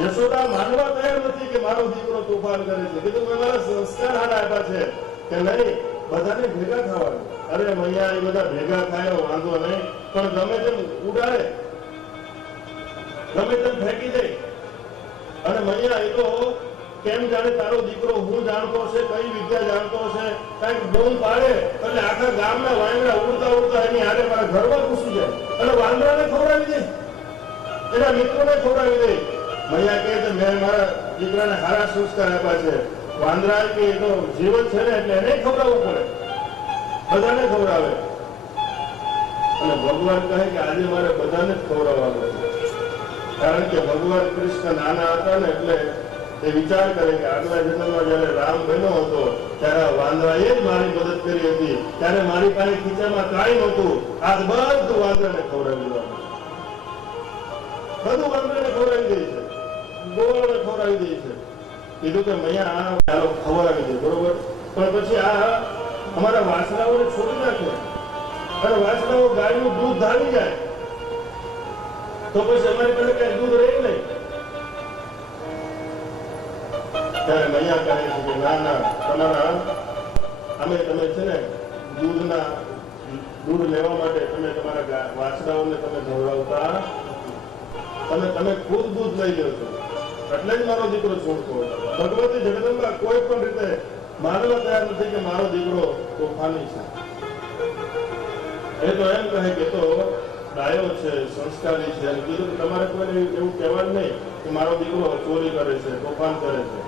યશોદા માનવા તૈયાર નથી કે મારો દીકરો તોફાન કરે છે. કીધું મેં મારા સંસ્કાર હારા આપ્યા છે કે નહીં બધાને ભેગા થવાનું. અરે મૈયા એ બધા ભેગા થાય વાંધો નહીં, પણ ગમે તેમ ઉડાડે, ગમે તેમ ફેંકી દે. અને મૈયા એ તો કેમ જાણે તારો દીકરો હું જાણતો હશે, કઈ વિદ્યા જાણતો હશે, કઈક બૂમ પાડે એટલે આખા ગામના વાંદરા ઉડતા ઉડતા એની હારે મારા ઘરમાં ઘૂસી જાય અને વાંદરાને ખવડાવી દે, એના મિત્રોને ખવડાવી દે. મૈયા કહે છે મેં મારા દીકરાને સારા સંસ્કાર આપ્યા છે. વાંદરા કે એ તો જીવન છે ને એટલે એને ખવડાવવું પડે, બધાને ખવડાવે. અને ભગવાન કહે કે આજે મારે બધાને જ ખવડાવવાનું છે. કારણ કે ભગવાન કૃષ્ણ નાના હતા ને એટલે એ વિચાર કરે કે આગલા જન્મમાં જયારે રામ બન્યો હતો ત્યારે વાંદરાએ જ મારી મદદ કરી હતી, ત્યારે મારી પાસે ખીચામાં કાંઈ નહોતું. આ બધું વાંદરાને ખવડાવી દેવાનું, બધું વાંદરાને ખવડાવી દે છે, ગોવાળને ખવડાવી દે છે. કીધું કે મૈયા ચાલો ખવડાવી દે, બરોબર. પણ પછી આ અમારા વાસણાઓને છોડી નાખે અને વાસણાઓ ગાયનું દૂધ ધારી જાય તો પછી અમારી પાસે કઈ દૂધ રહે નહીં. ત્યારે મૈયા કહે છે કે ના ના તમારા અમે તમે છે ને દૂધ લેવા માટે તમે તમારા વાસણાઓને તમે ધવડાવતા, તમે ખુદ દૂધ લઈ લો છો એટલે જ મારો દીકરો છોડતો હતો. ભગવતી જગદંબા કોઈ પણ રીતે માનવા તૈયાર નથી કે મારો દીકરો તોફાની છે. એ તો એમ કહે કે તો ડાયો છે, સંસ્કારી છે. અને કીધું કે તમારે કોઈને એવું કહેવાનું નહીં કે મારો દીકરો ચોરી કરે છે, તોફાન કરે છે.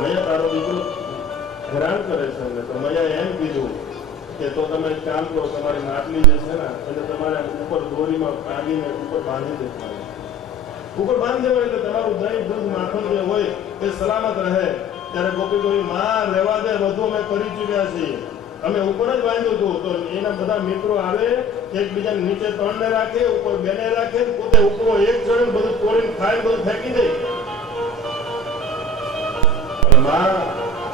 મૈયા તારો દીકરો હેરાન કરે છે. અને તો મૈયાએ એમ કીધું કે તો તમે એક કામ કરો, તમારી માટલી જે છે ને એટલે તમારે ઉપર દોરીમાં કાઢીને ઉપર બાંધી દેવાની, ઉપર બાંધી દેવાય એટલે તમારું દહીં દૂધ માખણ જે હોય એ સલામત રહે. ત્યારે ગોપી ગોપી માં રહેવા દે, બધું અમે કરી ચૂક્યા છીએ, અમે ઉપર જ બાંધ્યું હતું. તો એના બધા મિત્રો આવે, એકબીજાને નીચે ત્રણને રાખે, ઉપર બેને રાખે, પોતે ઉપરો એક જણ બધું તોડીને ખાય, બધું ફેંકી દે. માં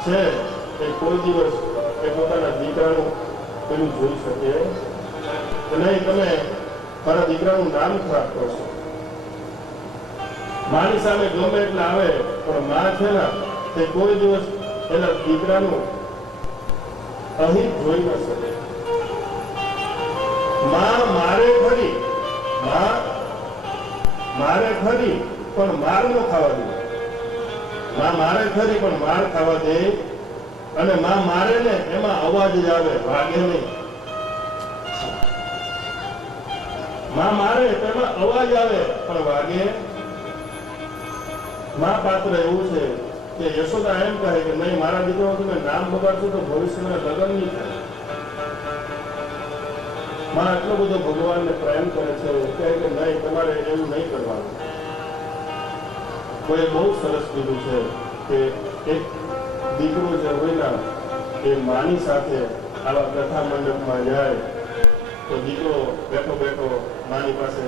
છે એ કોઈ દિવસ એ પોતાના દીકરાનું પેલું જોઈ શકે નહીં. તમે મારા દીકરાનું નામ ખરાબ કરશો. માની સામે ગમે એટલે આવે, પણ માં છે ને તે કોઈ દિવસ એના દીકરાનું અહીં જોઈ ન શકે. માં મારે ખરી, માં મારે ખરી પણ માર ન ખાવા દે. માં મારે ખરી પણ માર ખાવા દે. અને માં મારે ને એમાં અવાજ જ આવે, ભાગે નહીં. માં મારે તેમાં અવાજ આવે પણ વાગે. માં પાત્ર એવું છે કે યશોદા એમ કહે કે નહીં મારા દીકરો તમે નામ બગાડશો તો ભવિષ્યમાં લગ્ન નહીં થાય. માં એટલો બધો ભગવાનને પ્રેમ કરે છે કહે કે નહીં તમારે એવું નહીં કરવાનું. કોઈ બહુ સરસ કીધું છે કે એક દીકરો જે હોય ને એ માની સાથે આવા કથા મંડપમાં જાય તો દીકરો બેઠો બેઠો માની પાસે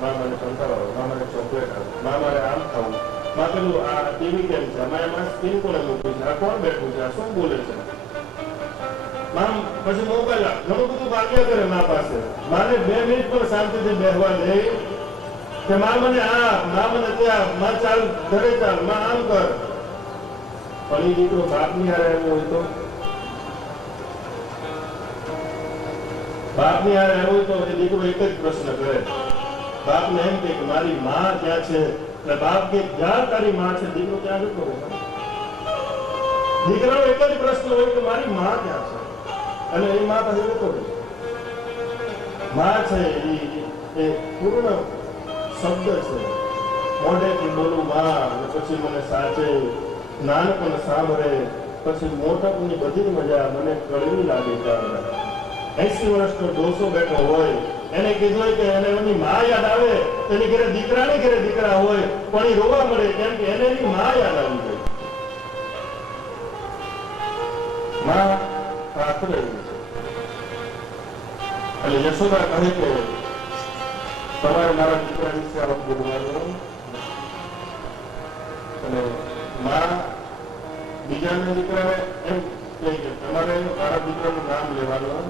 માં મને કંટાળો, માં મને ચોકલેટ આવે, માં મારે આમ ખાવું, માં પેલું આ ટીવી કેમ છે, અમારે એમાં સ્ક્રીન કોને મૂક્યું છે, આ કોણ બેઠું છે, આ શું બોલે છે. માં પછી મોબાઈલ ઘણું બધું ભાગ્યા કરે મા પાસે. માને 2 મિનિટ પણ શાંતિથી બેસવા દે કે માં મને આ, માં મને ત્યાં, માં ચાલ ઘરે ચાલ, માં આમ કર. પણ એ દીકરો બાપની હારે આવ્યો હોય તો, બાપની હારે આવ્યો હોય તો એ દીકરો એક જ પ્રશ્ન કરે, બાપને એમ કે મારી માં ક્યાં છે. એટલે બાપ કે જ્યાં તારી માં છે દીકરો ત્યાં જતો રહે. દીકરાનો એક જ પ્રશ્ન હોય કે મારી માં ક્યાં છે, અને એ માં પાસે જતો રહે. માં છે એ પૂર્ણ શબ્દ છે. મોઢેથી બોલું માં, પછી મને સાચે, નાનપણ સાંભળે, પછી મોટાપણની બધી મજા મને કડવી લાગે. 80 વર્ષનો ડોસો બેઠો હોય એને કીધું કે એને એની માં યાદ આવે, એની ઘરે દીકરાને ઘરે દીકરા હોય પણ એ રોવા મળે કેમ કે એને એની માં યાદ આવી ગઈ. માં પાત્ર એવું છે. એટલે યશોદા કહે કે તમારે મારા દીકરા વિશે આવું બોલવાનું. અને માં બીજાના દીકરાને એમ કહે કે તમારે મારા દીકરાનું નામ લેવાનું.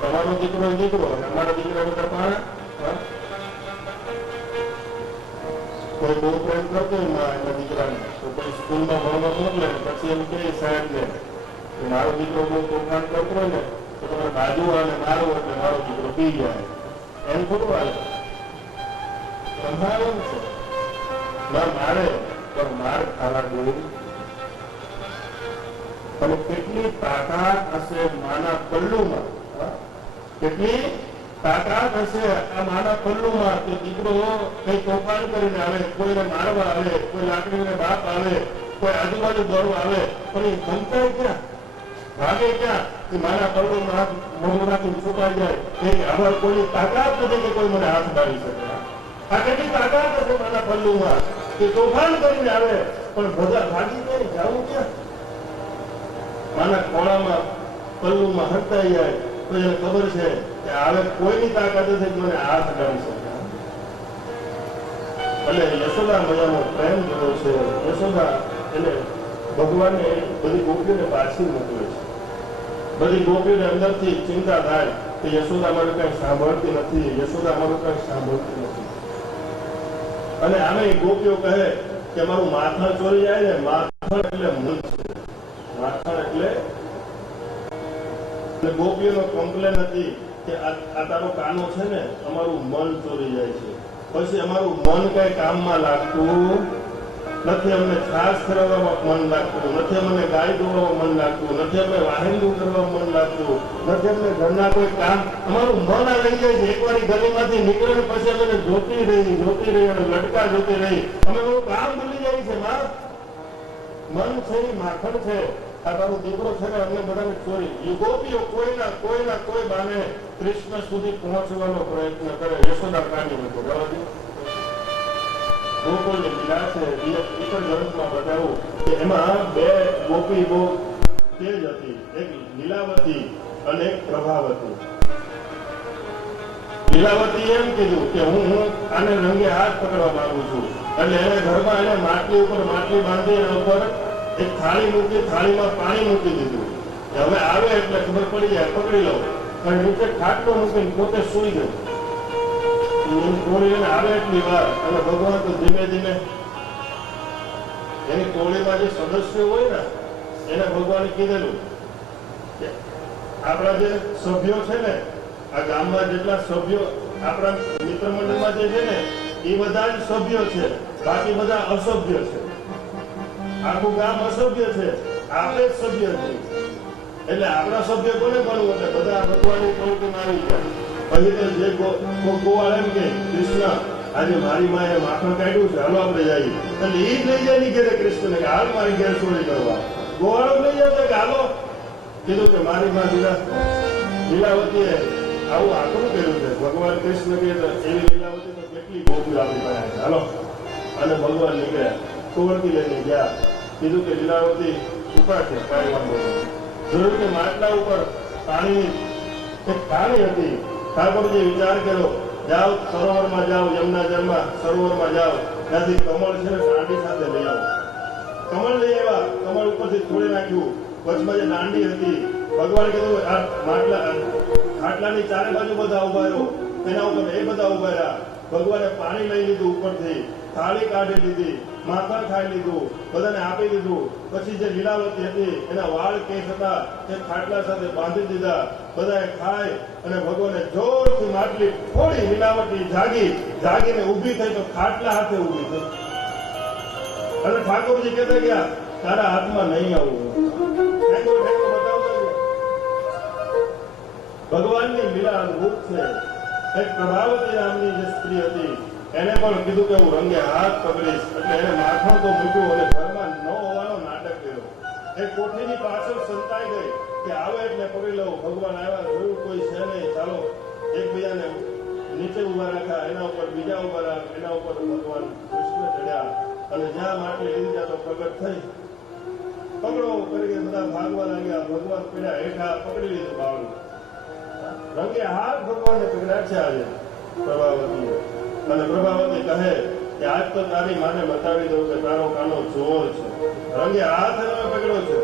તમારો દીકરો દીકરો અને અમારા દીકરા બધા પાણા. ભાઈ બહુ પ્રેમ કરતો હોય માં એના દીકરાને, તો પછી સ્કૂલમાં ભણવા મોકલે ને પછી એમ કહે સાહેબને કે મારો દીકરો બહુ તોફાન કરતો હોય ને તો તમે બાજુ અને મારો એટલે મારો દીકરો પી જાય, એમ થોડું હાલે. સંભાળવાનું છે ના મારે પણ માર ખાવા દઉં. અને કેટલી તાકાત હશે માના પલ્લુમાં, કેટલી તાકાત હશે આ માના પલ્લુમાં કે દીકરો કઈ તોફાન કરીને આવે, કોઈને મારવા આવે, કોઈ લાકડીને બાપ આવે, કોઈ આજુબાજુ દોડવા આવે, પણ એ ગમતા ક્યાં, ભાગે ક્યાં કે મારા પલ્લુમાં મોઢું છુપાઈ જાય. એ આવા કોઈની તાકાત નથી કે કોઈ મને હાથ ડાળી શકે. આ કેટલી તાકાત હશે મારા પલ્લુમાં કે તોફાન કરીને આવે પણ બધા ભાગી જાય, જવું ક્યાં? માના ખોળામાં પલ્લુમાં હટાઈ જાય તો એને ખબર છે કે હવે કોઈની તાકાત નથી મને હાથ ડાળી શકે. અને યશોદા મજાનો પ્રેમ જોયો છે. યશોદા એટલે ભગવાને બધી ગોપીઓને પાછી મોકલે છે. બધી ગોપીઓને અંદરથી ચિંતા થાય કે યશોદા મારું કઈ સાંભળતી નથી, યશોદા મારું કઈ સાંભળતી નથી. અને આમે ગોપીઓ કહે કે મારું માથણ ચોરી જાય ને, માથણ એટલે મન છે, માથણ એટલે ગોપીઓનો કમ્પ્લેન હતી કે આ તારો કાનો છે ને અમારું મન ચોરી જાય છે, પછી અમારું મન કઈ કામમાં લાગતું નથી, અમને છાસ ફેરવવામાં મન લાગતું નથી, અમને ગાય દોવામાં મન લાગતું નથી, અમને વાહેંદું કરવામાં મન લાગતું નથી, અમને ઘરના કોઈ કામ, અમારું મન આ લઈ જાય છે. એકવાર ગલીમાંથી નીકળે ને પછી અમે જોતી રહી અને લટકા જોતી રહી, અમે બધું કામ ભૂલી જાય છે. માં મન છે એ માખણ છે, આ તારો દીકરો છે ને અમને બધાને ચોરી. ગોપીઓ કોઈના કોઈ બાને કૃષ્ણ સુધી પહોંચવાનો પ્રયત્ન કરે. યશોદા કાની નથી જવા દે. ગોકુળની લીલા છે, ઈશ્વર ગ્રંથમાં બતાવું કે એમાં બે ગોપી બહુ તેજ હતી, એક લીલાવતી અને એક પ્રભાવતી. લીલાવતી એમ કીધું કે હું આને રંગે હાથ પકડવા માંગુ છું, એટલે એને ઘરમાં એને માટલી ઉપર માટલી બાંધી એના ઉપર એક થાળી મૂકી, થાળીમાં પાણી મૂકી દીધું. હવે આવે એટલે ખબર પડી જાય, પકડી લો. અને નીચે ખાટલો મૂકીને પોતે સુઈ ગયો. ટોળી આવે એટલી વાર અને ભગવાન તો ધીમે ધીમે એની ટોળીમાં જે સદસ્યો હોય ને એને ભગવાને કીધેલું કે આપણા જે સભ્યો છે ને, આ ગામમાં જેટલા સભ્યો આપણા મિત્ર મંડળમાં જે છે ને એ બધા જ સભ્યો છે, બાકી બધા અસભ્ય છે. આખું ગામ અસભ્ય છે, આપણે જ સભ્ય છીએ. એટલે આપણા સભ્ય કોને બનવું? એટલે બધા ભગવાનની ટોળકીમાં આવી ગયા. પછી તો જે ગોવાળ એમ કે કૃષ્ણ આજે મારી માએ માખણ કાઢ્યું છે, હાલો આપણે જઈએ. એટલે એ જ લઈ જાય ની ઘેરે કૃષ્ણ કે હાલ મારી ઘેર ચોરી કરવા. ગોવાળો લઈ જાય કે હાલો, કીધું કે મારી માં લીલાવતીએ આવું આકરું કર્યું છે. ભગવાન કૃષ્ણ કે એવી લીલાવતી તો કેટલી ગોપીઓ આપણી પાસે છે, હાલો. અને ભગવાન નીકળ્યા, ટોળકી લઈને ગયા. કીધું કે લીલાવતી ઉભા છે, કાંઈ વાંધો નહીં. જોયું કે માટલા ઉપર પાણીની એક પાણી હતી. ઠાકોરજી વિચાર કર્યો, જાઓ સરોવરમાં જાઓ, યમુના જળમાં સરોવરમાં જાઓ, ત્યાંથી કમળ છે ને દાંડી સાથે લઈ આવો. કમળ લઈ આવ્યા, કમળ ઉપરથી તોડી નાખ્યું. વચમાં જે દાંડી હતી, ભગવાને કીધું આ ખાટલાની ચારે બાજુ બધા ઉભા રહ્યો, એના ઉપર એ બધા ઉભા રહ્યા. ભગવાને પાણી લઈ લીધું ઉપરથી, થાળી કાઢી લીધી, માખણ ખાઈ લીધું, બધાને આપી દીધું. પછી જે લીલાવતી હતી એના વાળ કેસ હતા તે ખાટલા સાથે બાંધી દીધા. બધાએ ખાય અને ભગવાને જોરથી માટલી ફોડી. લીલાવતી જાગીને ઊભી થઈ તો ખાટલા હાથે ઊભી થઈ. અને ઠાકોરજી કહેતા ગયા તારા હાથમાં નહીં આવવું. ભગવાનની લીલા રૂપ છે. એક પ્રભાવતી નામની જે સ્ત્રી હતી એને પણ કીધું કે હું રંગે હાથ પકડીશ, એટલે એને માખણ તો મૂક્યું અને ઘરમાં ન હોવાનો નાટક કર્યો. એક કોઠીની પાછળ સંતાઈ ગઈ કે આવે એટલે પકડી લઉં. ભગવાન આવ્યા, જોયું કોઈ છે નહીં, ચાલો એકબીજાને નીચે ઉભા રાખ્યા, એના ઉપર બીજા ઉભા રાખ, એના ઉપર ભગવાન કૃષ્ણ ચડ્યા અને જ્યાં માટલી લીધી ત્યાં તો પ્રગટ થઈ. પકડો કરીને બધા ભાગવા લાગ્યા. ભગવાન પડ્યા હેઠા, પકડી લીધું બાવળું. રંગે હાથ ભગવાનને પકડ્યા છે આજે પ્રભાવતીએ. અને પ્રભાવતી કહે કે આજ તો તારી માને બતાવી દઉં કે તારો કાનો ચોર છે. રંગે હાથ એને પકડ્યો છે.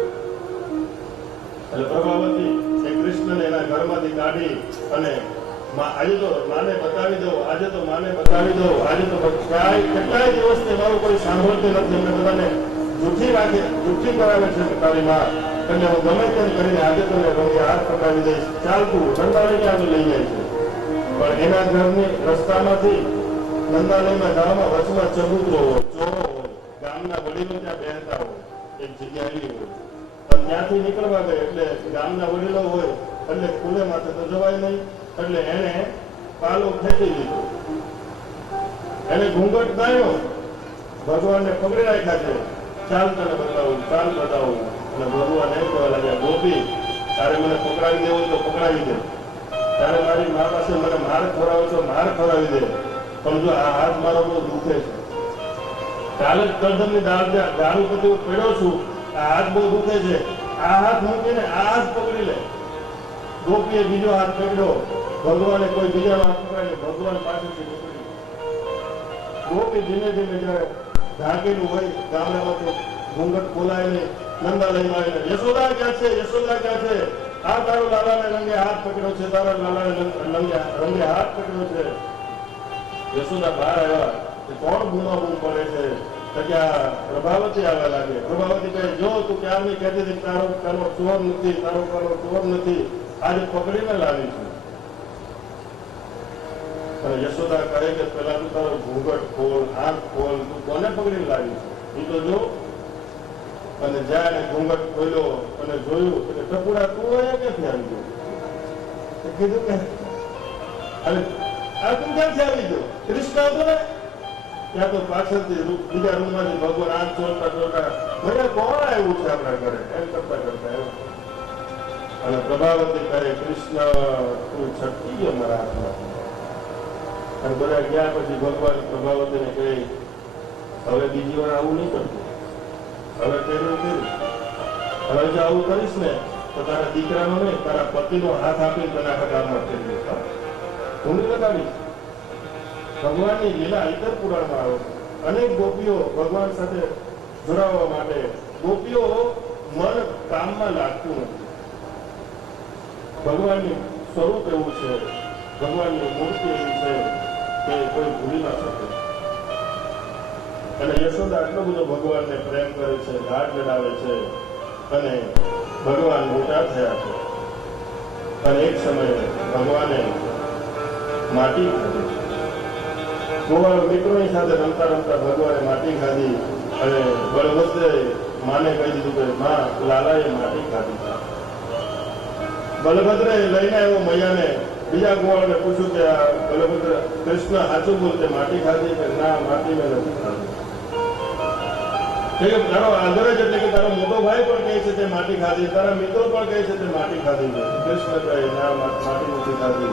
એટલે પ્રભાવતી એ કૃષ્ણને એના ઘરમાંથી કાઢી અને આજે તો માને બતાવી દો, આજે તો માને બતાવી દો, આજે તો કેટલાય દિવસથી મારું કોઈ સાંભળતું નથી. એમને બધાને જૂઠી કરાવે છે કે તારી માં, એટલે હું ગમે તેમ કરીને આજે તને હાથ પકડાવી દઈશ, ચાલતું નંદાલય આગળ લઈ જાય છે. પણ એના ઘરની રસ્તામાંથી નંદાલયમાં ગામમાં વચમાં ચબૂતરો હોય, ચોરો હોય, ગામના વડીલો ત્યાં બેહતા હોય, એક જગ્યા એવી હોય. પણ ત્યાંથી નીકળવા ગઈ એટલે ગામના વડીલો હોય એટલે ખુલ્લે માથે તો જવાય નહીં, એટલે એને પાલો ખેંચી લીધો, એને ઘૂંઘટ ગાયો, ભગવાનને પકડી રાખ્યા છે, ચાલ તને બતાવું, ચાલ બતાવું. અને ભગવાન એમ કહેવા લાગ્યા, ગોપી તારે મને પકડાવી દેવો તો પકડાવી દે, તારે મારી મા પાસે મને માર ખવડાવો છો માર ખવડાવી દે, પણ જો આ હાથ મારો બહુ દુખે છે, કાલે જ કરદમની દારૂ પતી પડ્યો છું, આ હાથ બહુ દુખે છે, આ હાથ મૂકીને આ હાથ પકડી લે. ગોપીએ બીજો હાથ પકડ્યો, ભગવાને કોઈ બીજાનો હાથ પકડાય, ભગવાન પાસેથી નીકળી. ગોપી ધીમે ધીમે જયારે ઢાંકેલું હોય ગામડામાં ઘૂંઘટ ખોલાય નહીં, નંદાલયમાં આવીને યશોદા ક્યાં છે, યશોદા ક્યાં છે, આ તારો લાલાને રંગે હાથ પકડ્યો છે, તારા લાલાને રંગે હાથ પકડ્યો છે. યશોદા બહાર આવ્યા, કોણ બૂમાબૂમ પડે છે, કે આ પ્રભાવતી આવવા લાગે. પ્રભાવતી કહે, જો તું ક્યારની કહેતી હતી તારો કાનો ચોર નથી, તારો કાનો ચોર નથી, આજે પકડીને લાવી છું. અને યશોદા કહે કે પેલા તું તારો ઘૂંઘટ ખોલ, આંખ ખોલ, તું કોને પકડીને લાવી છે એ તો જો. અને જાય ઘૂંઘટ ખોલ્યો અને જોયું કે ટપુડા તું અહીંયા ક્યાંથી આવી ગયો, કીધું કે અને આ તું ક્યાંથી આવી ગયો, કૃષ્ણ હતો ને. ત્યાં તો પાછળથી બીજા રૂમમાંથી ભગવાન આંખ ચોલતા ચોલતા, મને કોણ આવ્યું છે આપણા ઘરે, એમ કરતા કરતા આવ્યો. અને પ્રભાવતી કહે, કૃષ્ણ તું છટકી ગયો મારા હાથમાં. અને બધા ગયા પછી ભગવાન પ્રભાવતીને કહે, હવે બીજી વાર આવું નહીં કરતું, હવે કર્યું કર્યું, હવે જો આવું કરીશ ને તો તારા દીકરાનો નહીં તારા પતિનો હાથ આપી તને આખા ગામમાં ફેરવી ઊંડી લગાડીશ. ભગવાનની લીલા ઇતર પુરાણમાં આવે છે. અનેક ગોપીઓ ભગવાન સાથે જોડાવા માટે, ગોપીઓ મન કામમાં લાગતું નથી. ભગવાનનું સ્વરૂપ એવું છે, ભગવાનની મૂર્તિ એવી છે કે કોઈ ભૂલી ના શકે. અને યશોદા આટલો બધો ભગવાનને પ્રેમ કરે છે, લાડ લડાવે છે, અને ભગવાન મોટા થયા છે. અને એક સમયે ભગવાને માટી ખાધી, ગોવાળ મિત્રોની સાથે રમતા રમતા ભગવાને માટી ખાધી. અને બળભદ્રે માને કહી દીધું કે માં લાલાએ માટી ખાધી. બલભદ્રે લઈને આવ્યો મૈયાને, બીજા ગોવાળને પૂછ્યું કે આ બલભદ્ર કૃષ્ણ સાચું બોલતે માટી ખાધી કે ના માટી મેં નથી ખાધી. તારો આદર જ એટલે કે તારો મોટો ભાઈ પણ કહે છે તે માટી ખાધી, તારા મિત્રો પણ કહે છે તે માટી ખાધી છે. કૃષ્ણ કહે ના માટી નથી ખાધી.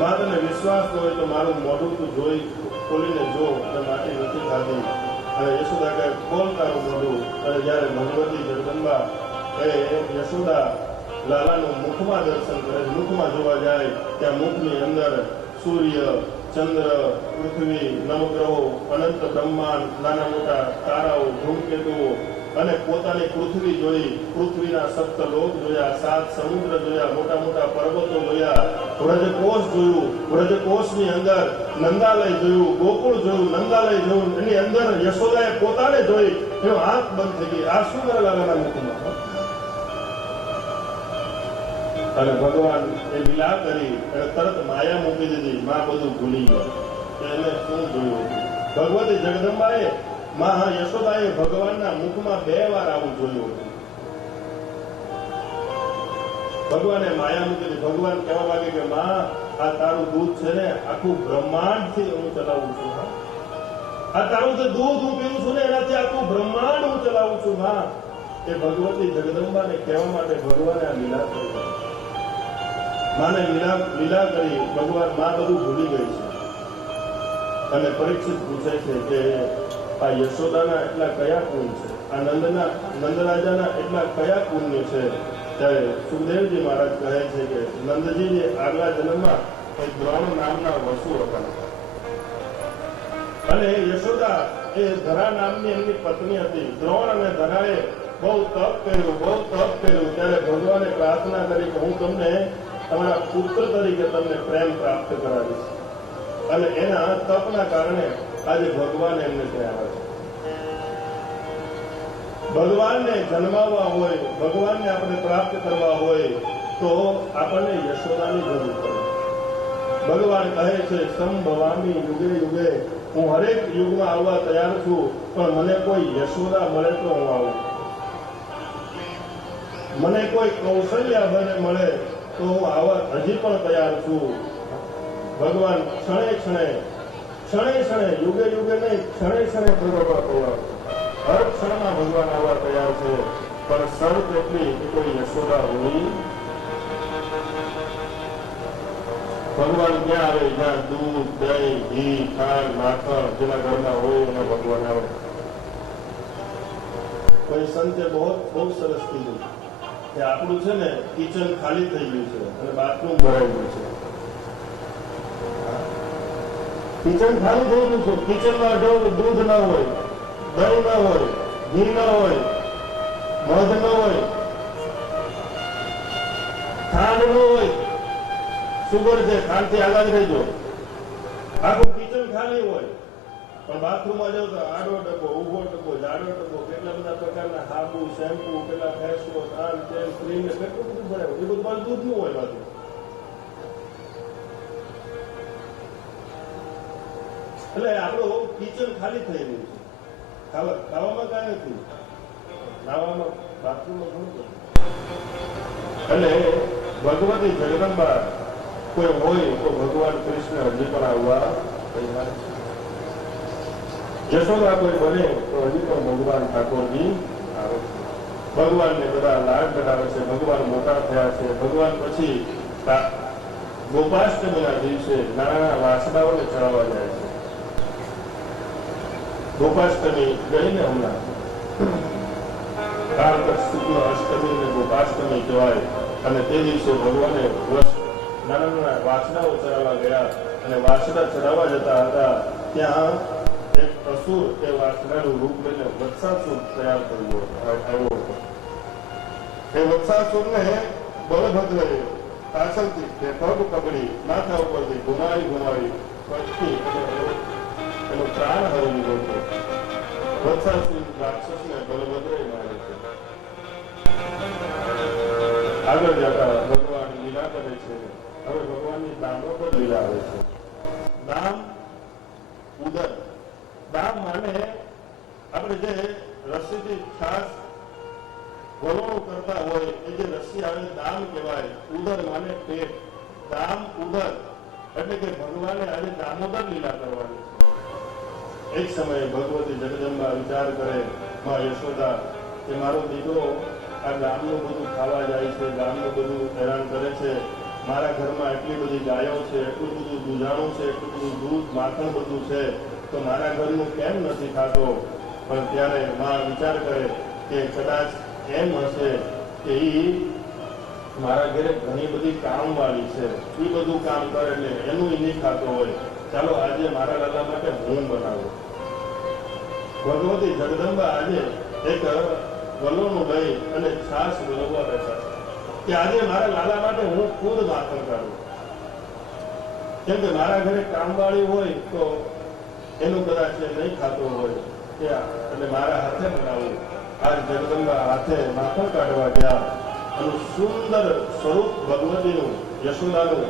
માં તને વિશ્વાસ હોય તો મારું મોઢું તું જોઈ ખોલીને જો અને માટી નથી ખાધી. અને યશોદા કહે ખોલ તારું મોઢું. અને જયારે ભગવતી જગદંબા એ યશોદા લાલાનું મુખમાં દર્શન કરે, મુખમાં જોવા જાય ત્યાં મુખની અંદર સૂર્ય, ચંદ્ર, પૃથ્વી, નવગ્રહો, અનંત બ્રહ્માંડ, નાના મોટા તારાઓ, ધૂમકેતુઓ અને પોતાની પૃથ્વી જોઈ, પૃથ્વીના સપ્ત લોક જોયા, 7 સમુદ્ર જોયા, મોટા મોટા પર્વતો જોયા, વ્રજકોષ જોયું, વ્રજકોષની અંદર નંદાલય જોયું, ગોકુળ જોયું, નંદાલય જોયું, એની અંદર યશોદાએ પોતાને જોઈ, એનો આંખ બંધ થઈ ગઈ. આ શું કરે લાલાના મુખમાં? અને ભગવાન એ લીલા કરી અને તરત માયા મૂકી દીધી. માં બધું ભૂલી ગયો કે એને શું જોયું. ભગવતી જગદંબાએ માં યશોદાએ ભગવાનના મુખમાં 2 વાર આવું જોયું હતું. ભગવાને માયા મૂકી દીધી. ભગવાન કહેવા લાગે કે માં આ તારું દૂધ છે ને આખું બ્રહ્માંડથી હું ચલાવું છું. આ તારું જે દૂધ હું પીવું છું ને એનાથી આખું બ્રહ્માંડ હું ચલાવું છું. માં એ ભગવતી જગદંબાને કહેવા માટે ભગવાને આ લીલા કરી. માને લીલા કરી ભગવાન માં બધું ભૂલી ગઈ છે. અને પરીક્ષિત પૂછે છે કે આ યશોદાના એટલા કયા પુણ્ય છે, આ નંદરાજાના એટલા કયા પુણ્ય છે. ત્યારે સુખદેવજી મહારાજ કહે છે કે નંદજીને આગલા જન્મમાં એક દ્રોણ નામના વસુ હતા અને યશોદા એ ધરા નામની એમની પત્ની હતી. દ્રોણ અને ધરાએ બહુ તપ કર્યું. ત્યારે ભગવાને પ્રાર્થના કરી કે હું તમને તમારા પુત્ર તરીકે તમને પ્રેમ પ્રાપ્ત કરાવીશ. અને એના તપના કારણે આજે ભગવાન એમને ત્યાં આવે છે. ભગવાનને જન્માવવા હોય, ભગવાનને આપણે પ્રાપ્ત કરવા હોય તો આપણને યશોદાની જરૂર પડે. ભગવાન કહે છે સંભવામી યુગે યુગે, હું હરેક યુગમાં આવવા તૈયાર છું, પણ મને કોઈ યશોદા મળે તો હું આવું. મને કોઈ કૌશલ્યા બને મળે તો હું આવવા હજી પણ તૈયાર છું. ભગવાન ક્ષણે ક્ષણે યુગે યુગે નહીં, ક્ષણે ક્ષણે પ્રગટવા તૈયાર. હર ક્ષણમાં ભગવાન આવવા તૈયાર છે, પણ શરત એટલી કે કોઈ યશોદા હોવી. ભગવાન ક્યાં આવે? જ્યાં દૂધ, દહીં, ઘી, ખાંડ, માખણ જેના ઘરમાં હોય એના ભગવાન આવે. કોઈ સંતે બહુ સરસ કીધું કે આપણું છે ને કિચન ખાલી થઈ ગયું છે અને બાથરૂમ ભરાઈ ગયું છે. કિચન ખાલી થઈ ગયું છે, કિચનમાં દૂધ ના હોય, દહીં ના હોય, ઘી ના હોય, મધ ન હોય, ખાંડ ન હોય, સુગર છે, ખાંડ થી આગાજ રહેજો. આખું કિચન ખાલી હોય, પણ બાથરૂમમાં જાવ તો આડો ડબ્બો, ઉભો ડબ્બો, જાડો ડબ્બો, કેટલા બધા પ્રકારના સાબુ, શેમ્પુ, કેટલા ફેસ વોશ, આમ તેલ, ક્રીમ, કેટલું બધું ભરાયું. એ બધું મારું દૂધ નું હોય બાજુ. એટલે આપણું કિચન ખાલી થઈ રહ્યું છે. ખાવામાં કાંઈ નથી, નાવામાં, બાથરૂમમાં ઘણું બધું. એટલે ભગવતી જગદંબા કોઈ હોય તો ભગવાન કૃષ્ણ હજી પણ આવવા તૈયાર છે. યશોદા કોઈ બને તો હજી પણ ભગવાન ઠાકોરજી આવે છે. ભગવાનને બધા લાડ કરાવે છે. ભગવાન મોટા થયા છે. ભગવાન પછી ગોપાષ્ટમીના દિવસે નાના વાસણાઓને ચડાવવા જાય છે. ગોપાષ્ટમી ગઈને હમણાં કાર્તક શુક્લ અષ્ટમી ને ગોપાષ્ટમી કહેવાય. અને તે દિવસે ભગવાને નાના નાના વાસણાઓ ચડાવવા ગયા અને વાસણા ચડાવવા જતા હતા ત્યાં એક અસુર એ વાસણાનું રૂપ લઈને વત્સાસુર તૈયાર આવ્યો હતો. એ વત્સાસુરને બળભદ્રએ પાછળથી પગ પકડી માથા ઉપરથી ઘુમાવી પછી એનો પ્રાણ હરી લીધો હતો. વત્સાસુર રાક્ષસને બળભદ્રએ મારે છે. આગળ જતા ભગવાન લીલા કરે છે. હવે ભગવાનની દામો પર લીલા આવે છે. દામ ઉદર. દામ માને આપણે જે રસીથી ખાસ વલોણું કરતા હોય એ જે રસી આવે દામ કહેવાય. ઉદર માને પેટ. દામ ઉદર એટલે કે ભગવાને આજે દામોદર લીલા કરવાની છે. એક સમયે ભગવતી જગદંબા વિચાર કરે, માં યશોદા કે મારો દીકરો આ ગામનું બધું ખાવા જાય છે, ગામનું બધું હેરાન કરે છે. મારા ઘરમાં એટલી બધી ગાયો છે, એટલું બધું દૂધાણું છે, એટલું બધું દૂધ માખણ બધું છે, તો મારા ઘરનું કેમ નથી ખાતો? પણ ત્યારે માં વિચાર કરે કે કદાચ એમ હશે કે મારા ઘરે ઘણી બધી કામવાળી છે, એ બધું કામ કરે એટલે એનું નહીં ખાતો હોય. ચાલો આજે મારા લાલા માટે હું બનાવું. ભગવતી જગદંબા આજે એક વલોનું લઈ અને છાસ વલોવા બેઠા કે આજે મારા લાલા માટે હું ખુદ માખણ કાઢું. કેમ કે મારા ઘરે કામવાળી હોય તો એનું કદાચ નહીં ખાતો હોય એટલે મારા હાથે બનાવું. આજ જગદંબા હાથે માખણ કાઢવા ગયા અને સુંદર સ્વરૂપ ભગવતીનું યશોદાનું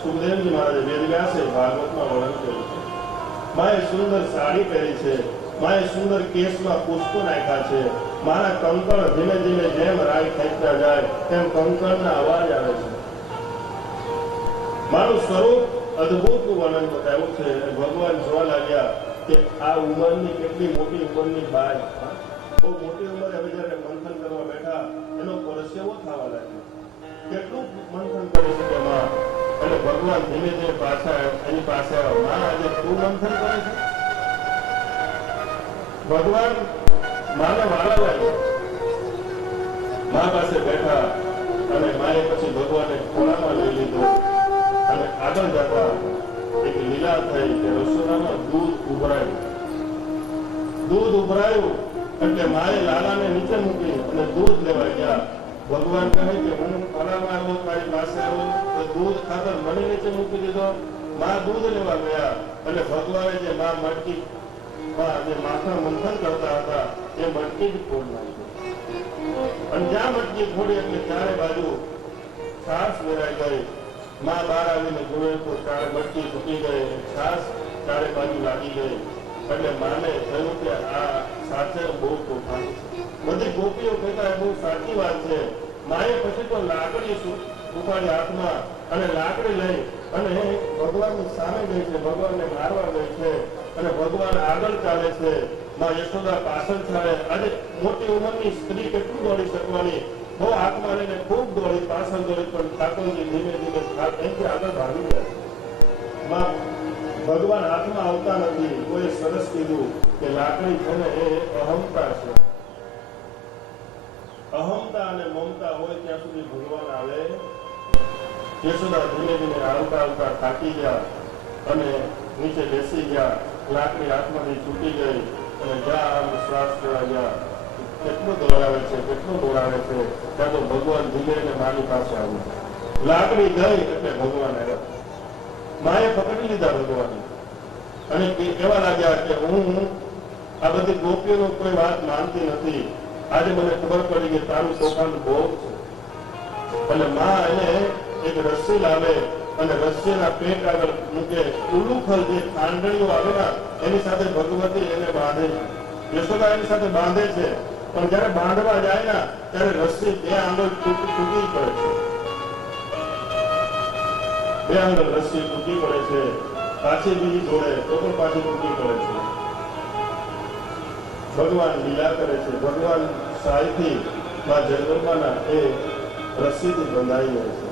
સુખદેવજી મહારાજે વેદવ્યાસે ભાગવતમાં વર્ણન કર્યું છે. માએ સુંદર સાડી પહેરી છે. માએ સુંદર કેસમાં પુષ્પો નાખ્યા છે. મારા કંકણ ધીમે ધીમે જેમ રાઈ ખેંચતા જાય તેમ કંકણના અવાજ આવે છે. મારું સ્વરૂપ અદભુત વર્ણન બતાવ્યું છે. ભગવાન જોવા લાગ્યા કે આ ઉંમરની કેટલી મોટી ઉંમરની બાઈ, બહુ મોટી ઉંમરે હવે જયારે મંથન કરવા બેઠા એનો પરસેવો થવા લાગ્યો. કેટલું મંથન કરે છે કે માં? એટલે ભગવાન ધીમે ધીમે પાછા એની પાસે આવ્યા. માં આજે તું મંથન કરે છે? ભગવાન માને વાલા લાગ્યો. મા પાસે બેઠા અને માએ પછી ભગવાનને ખોળામાં લઈ લીધો અને આગળ જતા એક લીલા થઈ કે રસોડામાં દૂધ ઉભરાયું એટલે માએ લાલાને નીચે મૂકી અને દૂધ લેવા ગયા. ભગવાન કહે કે હું ખોળામાં આવ્યો, તારી પાસે આવ્યો દૂધ ખાતર મને નીચે મૂકી દીધો. માં દૂધ લેવા ગયા અને ભગવાને જે માં મટકી જે માખણ મંથન કરતા હતા એ મટકી જ ફોડ નાખી. અને જ્યાં મટકી ફોડી એટલે ચારે બાજુ છાસ વેરાઈ ગઈ. માં બહાર આવીને જોયે તો ચારે મટકી તૂટી ગઈ, છાસ ચારે બાજુ લાગી ગઈ. એટલે માને થયું કે આ સાચે બહુ તોફાની છે. બધી ગોપીઓ કહેતા બહુ સાચી વાત છે. માએ પછી તો લાકડી ઉપાડી હાથમાં અને લાકડી લઈ અને ભગવાનની સામે ગઈ છે, ભગવાનને મારવા ગઈ છે અને ભગવાન આગળ ચાલે છે, માં યશોદા પાછળ ચાલે. આજે મોટી ઉંમરની સ્ત્રી કેટલું દોડી શકવાની, બહુ હાથમાં લઈને ખૂબ દોડી, પાછળ દોડી, પણ ઠાકોરજી ધીમે ધીમે એનાથી આગળ ભાગી ગયા છે. માં ભગવાન હાથમાં આવતા નથી. કોઈ સરસ કીધું કે લાકડી છે ને એ અહંતા છે. અહંતા અને મમતા હોય ત્યાં સુધી ભગવાન આવે. યશોદા ધીમે ધીમે આવતા આવતા થાકી ગયા અને નીચે બેસી ગયા. લાકડી હાથમાંથી છૂટી ગઈ અને જ્યાં આમ શ્વાસ લેવા ગયા, કેટલું દોડાવે છે, કેટલું દોડાવે છે. ત્યાં તો ભગવાન ધીમે ને માની પાસે આવ્યું. લાકડી ગઈ એટલે ભગવાન આવ્યા. માએ પકડી લીધા ભગવાન અને કહેવા લાગ્યા કે હું આ બધી ગોપીઓનો કોઈ વાત માનતી નથી. આજે મને ખબર પડી કે તારું તોફાન બહુ છે. અને માં એને એક રસ્સી લાવે અને રસ્સીના પેટ આગળ મૂકે. ઉલુખલ જે ખાંડણીઓ આવે ને એની સાથે ભગવતી એને બાંધે છે. યશોદા એની સાથે બાંધે છે, પણ જયારે બાંધવા જાય ને ત્યારે રસ્સી બે આંગળ તૂટી પડે છે. બે આંગળ રસ્સી તૂટી પડે છે. પાછી બીજી જોડે તો પણ પાછી તૂટી પડે છે. ભગવાન લીલા કરે છે. ભગવાન સાયથી જગદંબાના એ રસ્સીથી બંધાઈ જાય છે.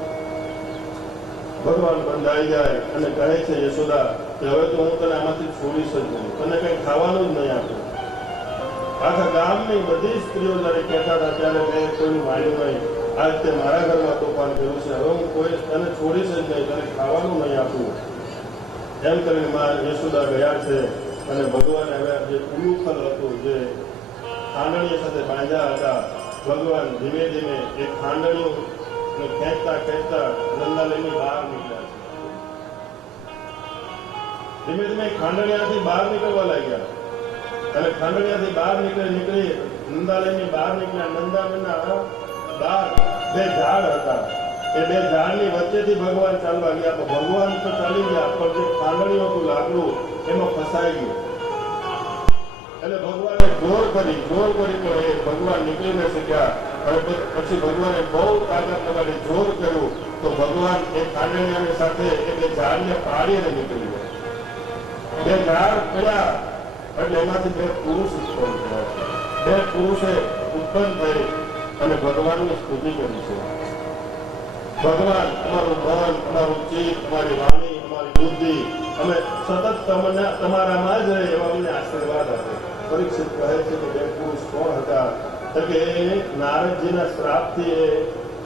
ભગવાન બંધાઈ જાય અને કહે છે યશોદા કે હવે તો હું તને આમાંથી છોડીશ જ નહીં, તને કઈ ખાવાનું જ નહીં આપું. આખા ગામની બધી સ્ત્રીઓ જયારે કહેતા હતા ત્યારે મેં કોઈનું માન્યું નહીં. આ રીતે મારા ઘરમાં તોફાન કર્યું છે, હવે હું કોઈ તને છોડીશ જ નહીં, તને ખાવાનું નહીં આપું. એમ કરીને માં યશોદા ગયા છે અને ભગવાન હવે જે ઉલુખલ હતું, જે ખાંડણીઓ સાથે બાંધ્યા હતા, ભગવાન ધીમે ધીમે એ ખાંડણીઓ ખેંચતા ખેંચતા નંદાલયની બહાર નીકળ્યા છે. ધીમે ધીમે ખાંડણીયાથી બહાર નીકળવા લાગ્યા અને ખાંડણીયાથી બહાર નીકળી નંદાલયની બહાર નીકળ્યા. નંદાલયના બહાર બે ઝાડ હતા. એ બે ઝાડની વચ્ચેથી ભગવાન ચાલવા ગયા. તો ભગવાન તો ચાલી ગયા, પણ જે ખાંડણીઓ હતું લાકડું એમાં ફસાઈ ગયું. એટલે ભગવાને જોર કરી પણ એ ભગવાન નીકળી ન શક્યા. અને પછી ભગવાને બહુ તાકાત લગાડી જોર કર્યું તો ભગવાન એ ખાંડણીયાની સાથે એ બે ઝાડને પાડીને નીકળી ગયા. બે ઝાડ પડ્યા એટલે એમાંથી બે પુરુષ ઉત્પન્ન થયા. બે પુરુષે ઉત્પન્ન થઈ અને ભગવાનની સ્તુતિ કરી છે. ભગવાન અમારું મન, અમારું ચિત્ત, અમારી વાણી, અમારી બુદ્ધિ અમે સતત તમારામાં જ રહે એવા મને આશીર્વાદ આપે. પરીક્ષિત કહે છે કે બે પુરુષ કોણ હતા? તો કે નારદજીના શ્રાપથી એ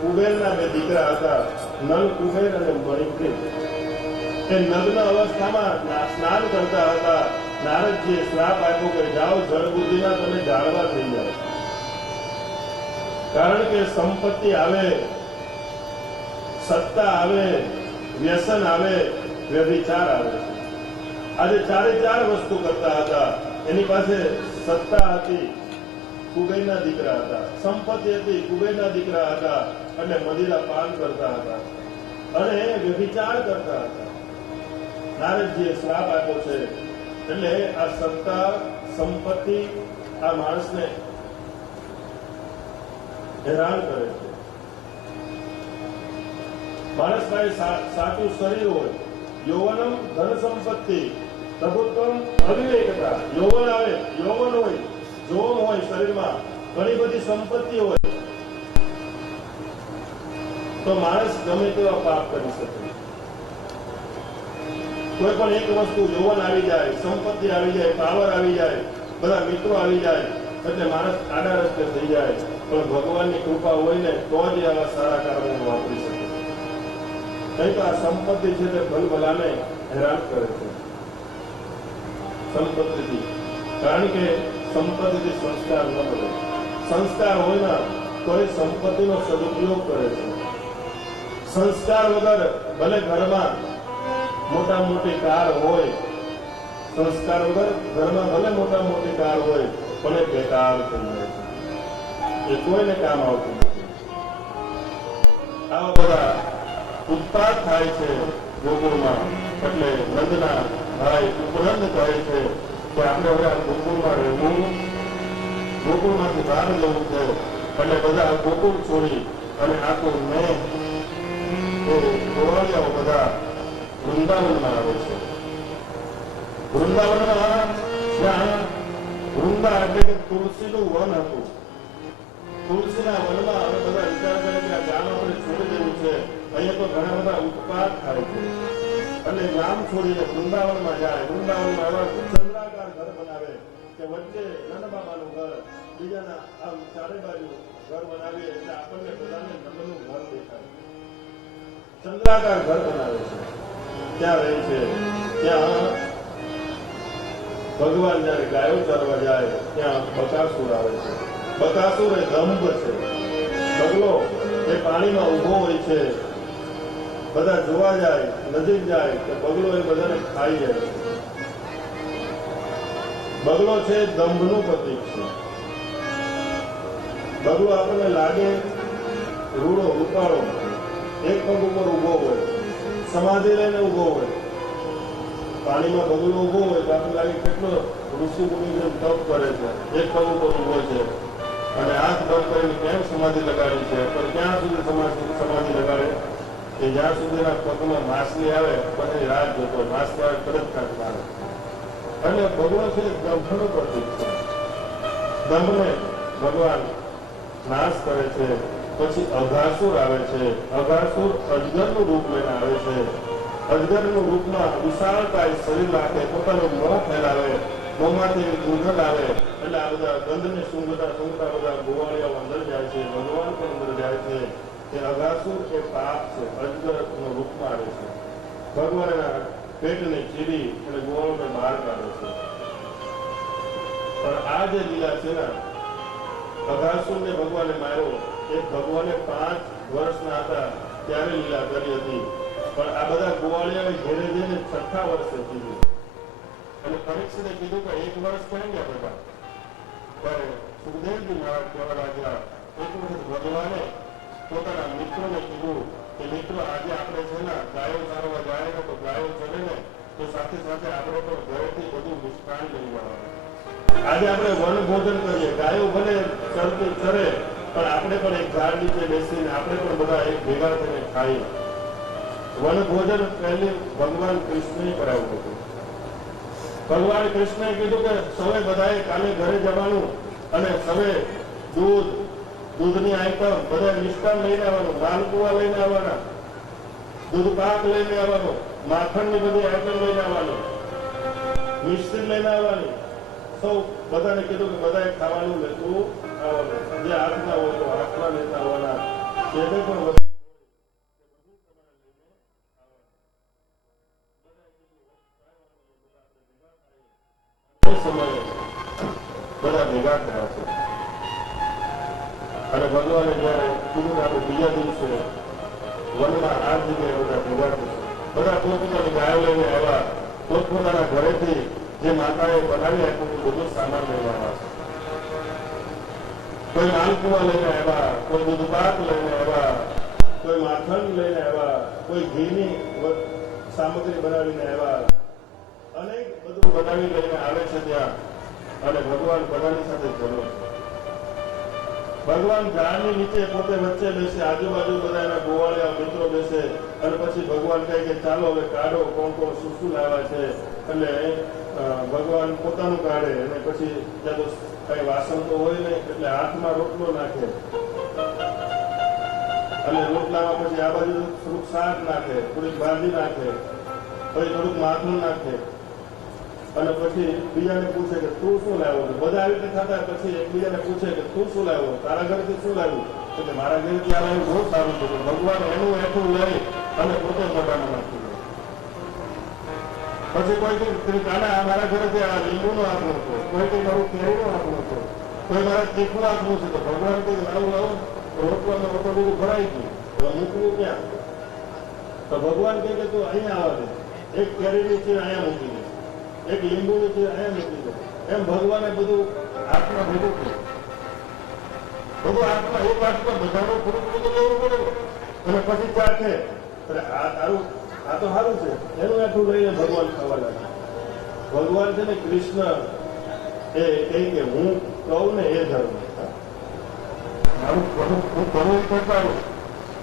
કુબેરના બે દીકરા હતા, નલ કુબેર અને મણિગ્રીવ. એ નગ્ન અવસ્થામાં સ્નાન કરતા હતા. નારદજીએ શ્રાપ આપ્યો કે જાઓ જળ બુદ્ધિના તમે જાળવા થઈ જાઓ. કારણ કે સંપત્તિ આવે, સત્તા આવે, વ્યસન આવે, વ્યભિચાર આવે. આજે ચારે ચાર વસ્તુ કરતા હતા. એની પાસે સત્તા હતી, કુબેરના દીકરા હતા, સંપત્તિ હતી, કુબેરના દીકરા હતા, એટલે મદિરા પાન કરતા હતા અને વ્યભિચાર કરતા હતા. નારદજીએ શ્રાપ આપ્યો છે. એટલે આ સત્તા, સંપત્તિ આ માણસને હેરાન કરે છે. માણસ પાસે સાચું શરીર હોય, યૌવનમ ધન સંપત્તિ, પ્રભુત્વમ અવિવેકતા. યૌવન આવે, યૌવન હોય, જોમ હોય શરીરમાં, ઘણી બધી સંપત્તિ હોય તો માણસ ગમે તેવા પાપ કરી શકે. કોઈ પણ એક વસ્તુ યૌવન આવી જાય, સંપત્તિ આવી જાય, પાવર આવી જાય, બધા મિત્રો આવી જાય એટલે માણસ આડા રસ્તે થઈ જાય. પણ ભગવાનની કૃપા હોય ને તો જ આવા સારા કામો વાપરી શકે. નહીં તો આ સંપત્તિ છે તે ભલભલાને હેરાન કરે છે. સંપત્તિથી, કારણ કે સંપત્તિથી સંસ્કાર ન બને. સંસ્કાર હોય ને તો એ સંપત્તિનો સદુપયોગ કરે છે. સંસ્કાર વગર ભલે ઘરમાં મોટા મોટી કાર હોય, સંસ્કાર વગર ઘરમાં ભલે મોટા મોટી કાર હોય, પણ એ બેકાર થઈ જાય છે, એ કોઈને કામ આવતું નથી. આવા બધા ઉત્પાદ થાય છે ગોકુળમાં. એટલે નંદના ભાઈ ઉપનંદ કહે છે કે આપણે હવે આ ગોકુળમાં રહેવું, ગોકુળમાંથી બહાર જવું છે. એટલે બધા ગોકુળ છોડી અને આખું મેં ગોવાળિયાઓ બધા વૃંદાવનમાં આવે છે. વૃંદાવનમાં જ્યાં વૃંદા એટલે કે તુલસીનું વન હતું, તુલસીના વનમાં અમે બધા વિચાર કરે કે આ ગામ આપણે છોડી દેવું છે, અહીંયા તો ઘણા બધા ઉત્પાદ થાય છે. અને ગામ છોડીને વૃંદાવનમાં જાય. વૃંદાવનમાં એવા ચંદ્રાકાર ઘર બનાવે કે વચ્ચે નંદબાબાનું ઘર, બીજાના આમ ચારે બાજુ ઘર બનાવીએ એટલે આપણને બધાને નંદનું ઘર દેખાય. ચંદ્રાકાર ઘર બનાવે છે, ત્યાં રહે છે. ત્યાં ભગવાન જયારે ગાયો ચરવા જાય ત્યાં બકાસુર આવે છે. બકાસુર એ દંભ છે. બગલો એ પાણીમાં ઉભો હોય છે, બધા જોવા જાય, નજીક જાય કે બગલો એ બધાને ખાઈ જાય છે. બગલો છે દંભનું પ્રતીક છે. બગલો આપણને લાગે રૂડો, ઉકાળો, એક પગ ઉપર ઉભો હોય, સમાધિ લઈને ઉભો હોય. પાણીમાં બગલો ઉભો હોય તો આપણને લાગે કેટલો ઋષિ મુનિ જેમ તપ કરે છે, એક પગ ઉપર ઉભો છે અને હાથ બંધ કરીને કેમ સમાધિ લગાડી છે. પણ ક્યાં સુધી સમાધિ લગાડે કે જ્યાં સુધીના પગમાં માછલી આવે પછી રાહ જોતો, માછલી આવે તરત કાંક મારે. અને બગલો છે દંભનું પ્રતીક છે. દંભને ભગવાન નાશ કરે છે. પછી અઘાસુર આવે છે. અઘાસુર અજગરનું રૂપ લઈને આવે છે. અજગરનું રૂપમાં વિશાળકાય શરીર રાખે, પોતાનું મોં ફેલાવે, મોંમાંથી દુર્ગંધ આવે. એટલે આ બધા ગંધને સૂંઘતા સૂંઘતા બધા ગોવાળિયાઓ અંદર જાય છે, ભગવાન પણ અંદર જાય છે. કે અઘાસુર એ પાપ છે, અજગરનું રૂપમાં આવે છે. ભગવાન એના પેટને ચીરી અને ગોવાળોને બહાર કાઢે છે. પણ આ જે લીલા છે ને, અઘાસુરને ભગવાને માર્યો એ ભગવાને 5 વર્ષના હતા ત્યારે લીલા કરી હતી. પણ આ બધા ગોવાળિયાએ ઘેરે જઈને 6થા વર્ષે કીધું. અને પરીક્ષિતે કીધું કે 1 વર્ષ થઈ ગયા બેટા. ત્યારે સુખદેવજી મહારાજ કહેવા લાગ્યા, એક વખત ભગવાને પોતાના મિત્રોને કીધું કે મિત્રો આજે આપણે છે ને ગાયો ચારવા જાય ને તો ગાયો ચરે ને તો સાથે સાથે આપણે પણ ઘરેથી બધું મિષ્ટાન લઈ જવાનું. આજે આપણે વન ભોજન કરીએ, ગાયો ભલે ચરતી ચરે પણ આપણે પણ એક ઝાડ નીચે બેસીને આપણે પણ બધા એક ભેગા થઈને ખાઈએ. વન ભોજન પહેલી ભગવાન કૃષ્ણએ કરાવ્યું હતું. ભગવાન કૃષ્ણએ કીધું કે સૌએ બધાએ કાલે ઘરે જવાનું અને સૌએ દૂધની આઈટમ બધા મિષ્ટાન લઈને આવવાનું, માલપુઆ લઈને આવવાના, દૂધ પાક લઈને આવવાનો, માખણની બધી આઈટમ લઈને આવવાનું, મિશ્રી લઈને આવવાની. સૌ બધાને કીધું કે બધાએ ખાવાનું લેતું આવવાનું. જે હાથમાં હોય તો હાથમાં લેતા આવવાના. જે પણ સમયે બધા ભેગા થયા છે. અને ભગવાને જયારે કીધું આપણે બીજા દિવસે વનમાં આ જગ્યાએ બધા ભેગા થશે. બધા પોતપોતાની ગાયો લઈને આવ્યા. પોતપોતાના ઘરેથી જે માતાએ બનાવી આપ્યું બધું સામાન લઈને આવ્યા છે. કોઈ માલપુઆ લઈને આવ્યા, કોઈ દૂધપાક લઈને આવ્યા, કોઈ માખણ લઈને આવ્યા, કોઈ ઘીની સામગ્રી બનાવીને આવ્યા. અનેક બધું બનાવી લઈને આવે છે ત્યાં. અને ભગવાન બધાની સાથે જમે છે. ભગવાન ઝાડની નીચે પોતે વચ્ચે બેસે, આજુબાજુ બધા એના ગોવાળિયા મિત્રો બેસે. અને પછી ભગવાન કહે કે ચાલો હવે કાઢો, કોણ કોણ શું શું લાવ્યા છે. એટલે ભગવાન પોતાનું કાઢે અને પછી ત્યાં તો કઈ વાસણ તો હોય નહીં એટલે હાથમાં રોટલો નાખે અને રોટલામાં પછી આ બાજુ થોડુંક શાક નાખે, થોડીક ભાજી નાખે, પછી થોડુંક માખણ નાખે. અને પછી બીજાને પૂછે કે તું શું લાવ્યો? બધા આવી રીતે થતા પછી એકબીજાને પૂછે કે તું શું લાવ્યો, તારા ઘરેથી શું લાવ્યું? એટલે મારા ઘરેથી આ લાવ્યું બહુ સારું છે. ભગવાન એનું એઠું લઈ અને પોતે મોઢામાં નાખી દે. પછી કોઈ કાના મારા ઘરેથી આ લીંબુનો આંકડો હતો, કોઈ કઈ મારું કેરીનો આંકડો હતો, કોઈ મારા ચીકનું આંકડું છે. તો ભગવાન કઈ લાવું લાવો રોટલામાં રોટલો બધું ભરાઈ ગયું, હવે મૂકવું ક્યાં? તો ભગવાન કહે કે તું અહીંયા આવવા દે, એક કેરીની ચીર અહીંયા મૂકી દે, એક લીંબુની ચીર અહીંયા મૂકી દે. એમ ભગવાને બધું હાથમાં ભેગું કર્યું. બધું હાથમાં એક હાથમાં બધાનું થોડું થોડું લેવું પડે અને પછી ચાખે. આ તારું આ તો સારું છે, એનું આટલું લઈને ભગવાન ખાવા લાગે. ભગવાન છે ને કૃષ્ણ એ કહી કે હું કહું ને એ ધર્મ મારું હું કરવું કરતા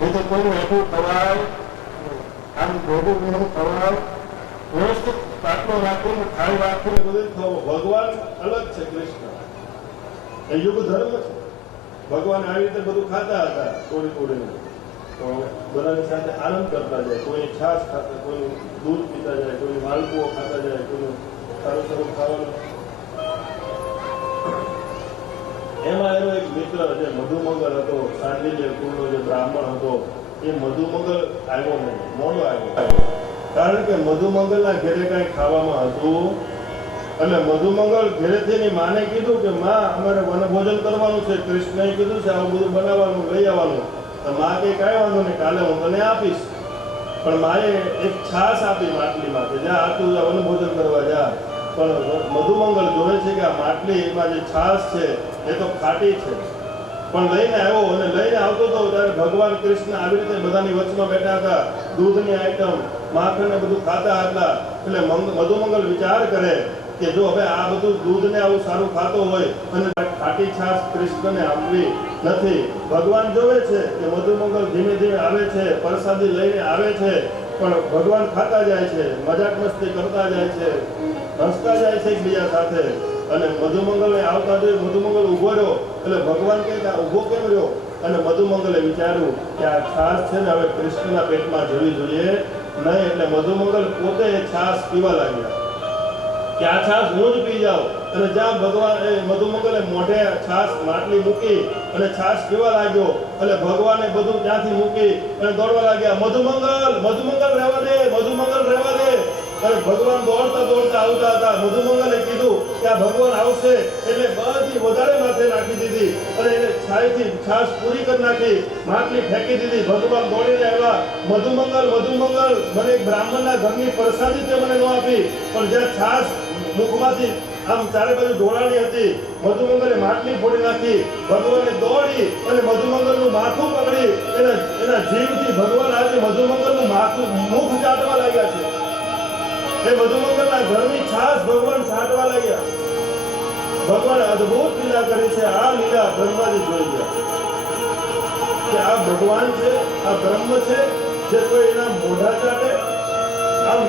એ તો કોઈનું એટલું ખવાય આમ ભોગું નહીં ખવાય વ્યવસ્થિત પાટલો રાખીને થાળી રાખીને બધું થવું. ભગવાન અલગ છે, કૃષ્ણ એ યુગ ધર્મ છે. ભગવાન આવી રીતે બધું ખાતા હતા થોડી થોડીને, તો બધાની સાથે આનંદ કરતા જાય. કોઈની છાશ ખાતા, કોઈનું દૂધ પીતા જાય, કોઈની માલપુઓ ખાતા જાય, કોઈનું સારું સારું ખાવાનું. એમાં એનો એક મિત્ર જે મધુમંગલ હતો, સાંડિલ્ય કુળનો જે બ્રાહ્મણ હતો, એ મધુમંગલ આવ્યો નહીં, મોડો આવ્યો. કારણ કે મધુમંગલના ઘેરે કઈ ખાવામાં હતું અને મધુમંગલ ઘેરેથી એની માને કીધું કે માં અમારે વનભોજન કરવાનું છે, કૃષ્ણએ કીધું છે આવું બધું બનાવવાનું, લઈ આવવાનું. તો માં કઈ કાંઈ વાંધો નહીં, કાલે હું તને આપીશ. પણ માએ એક છાશ આપી માટલીમાં કે જા તું વનભોજન કરવા જા. પણ મધુમંગલ જોવે છે કે આ માટલીમાં જે છાશ છે એ તો ખાટી છે. પણ લઈને આવ્યો અને લઈને આવતો હતો ત્યારે ભગવાન કૃષ્ણ આવી રીતે બધાની વચમાં બેઠા હતા, દૂધની આઈટમ માખણ ને બધું ખાતા હતા. એટલે મધુમંગલ વિચાર કરે કે જો હવે આ બધું દૂધને આવું સારું ખાતો હોય અને ખાટી છાશ કૃષ્ણને આપવી નથી. ભગવાન જોવે છે કે મધુમંગલ ધીમે ધીમે આવે છે, પ્રસાદી લઈને આવે છે, પણ ભગવાન ખાતા જાય છે, મજાક મસ્તી કરતા જાય છે, હસતા જાય છે એકબીજા સાથે. અને મધુમંગલને આવતા જોઈ મધુમંગલ ઉભો રહ્યો. એટલે ભગવાન કહે કે આ ઉભો કેમ રહ્યો? અને મધુમંગલે વિચાર્યું કે આ છાશ છે ને હવે કૃષ્ણના પેટમાં જવી જોઈએ નહીં. એટલે મધુમંગલ પોતે એ છાશ પીવા લાગ્યા કે આ છાશ હું જ પી જાઉં. અને જ્યાં ભગવાન મધુમંગલે મોઢે છાશ માટલી મૂકી અને છાશ પીવા લાગ્યો. એટલે ભગવાને બધું ત્યાંથી મૂકી અને દોડવા લાગ્યા, મધુમંગલ મધુમંગલ રહેવા દે, મધુમંગલ રહેવા દે. અને ભગવાન દોડતા દોડતા આવતા હતા. મધુમંગલે કીધું કે આ ભગવાન આવશે એટલે બધી વધારે માથે નાખી દીધી અને એને છાયથી છાશ પૂરી કરી નાખી, માટલી ફેંકી દીધી. ભગવાન દોડીને આવ્યા, મધુમંગલ મધુમંગલ મને એક બ્રાહ્મણના ઘરની પ્રસાદી તે મને ન આપી. પણ જ્યાં છાશ મુખમાંથી આમ ચારે બાજુ ઢોળાણી હતી, મધુમંગલે માટલી ફોડી નાખી. ભગવાને દોડી અને મધુમંગલનું માથું પકડી એના જીભથી ભગવાન આજે મધુમંગલનું માથું મુખ ચાટવા લાગ્યા છે. એ મધુમંગલના ઘરની છાશ ભગવાન છાંટવા લાગ્યા. ભગવાને અદભુત લીલા કરી છે. આ લીલા બ્રહ્માજી જોઈ ગયા કે આ ભગવાન છે, આ બ્રહ્મ છે જે કોઈ એના મોઢા ચાટે, આમ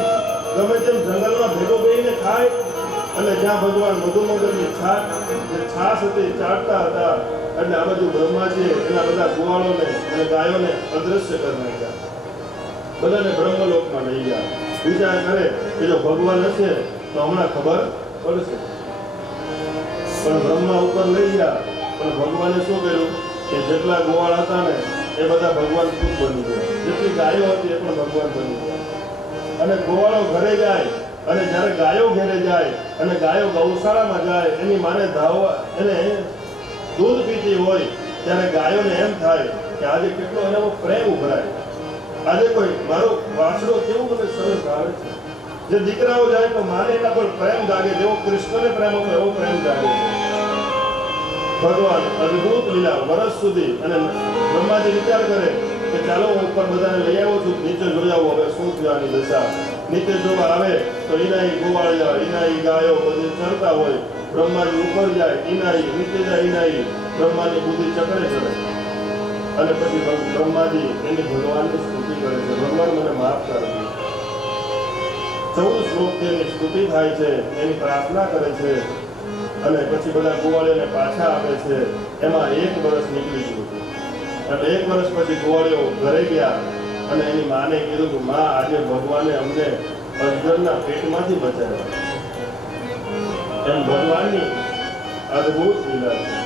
ગમે તેમ જંગલમાં ભેગો બેહીને ખાય. અને જ્યાં ભગવાન મધુમંગલની છાશ હતી ચાટતા હતા, એટલે આ બાજુ બ્રહ્માજીએ એના બધા ગોવાળોને અને ગાયોને અદ્રશ્ય કરી નાખ્યા. બધાને બ્રહ્મલોકમાં લઈ ગયા. વિચાર કરે કે જો ભગવાન હશે તો હમણાં ખબર પડશે. પણ બ્રહ્મા ઉપર લઈ ગયા. પણ ભગવાને શું કર્યું કે જેટલા ગોવાળ હતા ને એ બધા ભગવાન ખુદ બની ગયા. જેટલી ગાયો હતી એ પણ ભગવાન બની ગયા. અને ગોવાળો ઘરે જાય અને જ્યારે ગાયો ઘેરે જાય અને ગાયો ગૌશાળામાં જાય, એની માને ધાવવા એને દૂધ પીતી હોય ત્યારે ગાયોને એમ થાય કે આજે કેટલો એનામાં પ્રેમ ઉભરાય. આજે કોઈ મારો વાછડો કેવું મને સરસ આવે છે. જે દીકરાઓ જાય તો માને એના પર પ્રેમ જાગે, જેવો કૃષ્ણને પ્રેમ હતો એવો પ્રેમ જાગે છે. ભગવાન અદભુત લીલા વર્ષ સુધી. અને બ્રહ્માજી વિચાર કરે કે ચાલો હું ઉપર બધાને લઈ આવ્યો છું, નીચે જોઈ આવું હવે શું થયાની દશા. નીચે જોવા આવે તો ઈનાઈ ગોવાળિયા, ઈનાઈ ગાયો બધી ચરતા હોય. બ્રહ્માજી ઉપર જાય ઈનાઈ, નીચે જાય ઈનાઈ. બ્રહ્માની બુદ્ધિ ચકડે ચડે અને પછી બ્રહ્માજી એની ભગવાનની સ્તુતિ કરે છે, ભગવાન મને માફ કરો. 14 શ્લોકથી એની સ્તુતિ થાય છે, એની પ્રાર્થના કરે છે અને પછી બધા ગોવાળીઓને પાછા આપે છે. એમાં 1 વર્ષ નીકળી ગયું છે. એટલે 1 વર્ષ પછી ગોવાળીઓ ઘરે ગયા અને એની માને કીધું કે માં આજે ભગવાને અમને અજગરના પેટમાંથી બચાવ્યા. એમ ભગવાનની અદભુત લીલા છે.